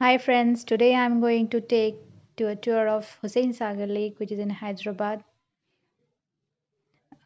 Hi friends, today I'm going to take to a tour of Hussain Sagar Lake which is in Hyderabad.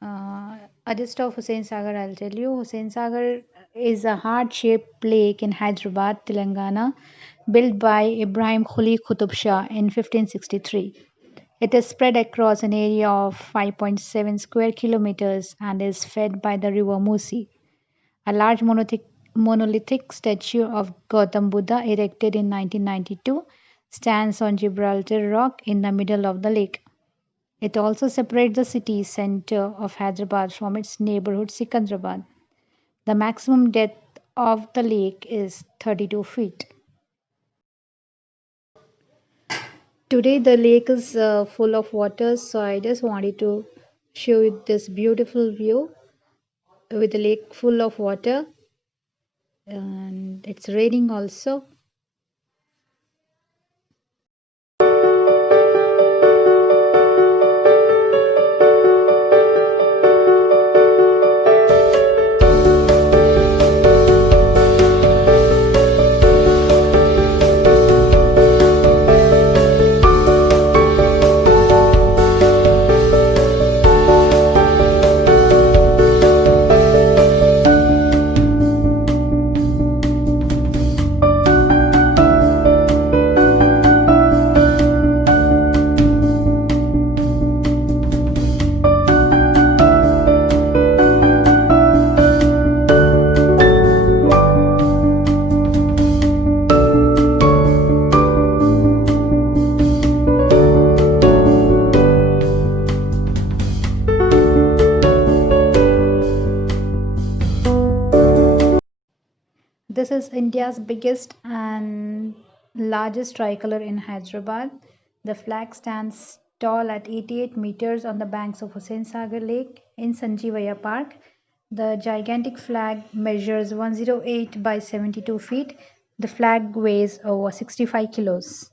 A gist of Hussain Sagar I'll tell you. Hussain Sagar is a heart-shaped lake in Hyderabad, Telangana, built by Ibrahim Khuli Qutub Shah in 1563. It is spread across an area of 5.7 square kilometers and is fed by the river Musi. A large monolithic statue of Gautam Buddha, erected in 1992, stands on Gibraltar Rock in the middle of the lake. It also separates the city center of Hyderabad from its neighborhood Sikandrabad. The maximum depth of the lake is 32 feet. Today, the lake is full of water, so I just wanted to show you this beautiful view with the lake full of water, and it's raining also. This is India's biggest and largest tricolor in Hyderabad. The flag stands tall at 88 meters on the banks of Hussain Sagar Lake in Sanjeevaya Park. The gigantic flag measures 108 by 72 feet. The flag weighs over 65 kilos.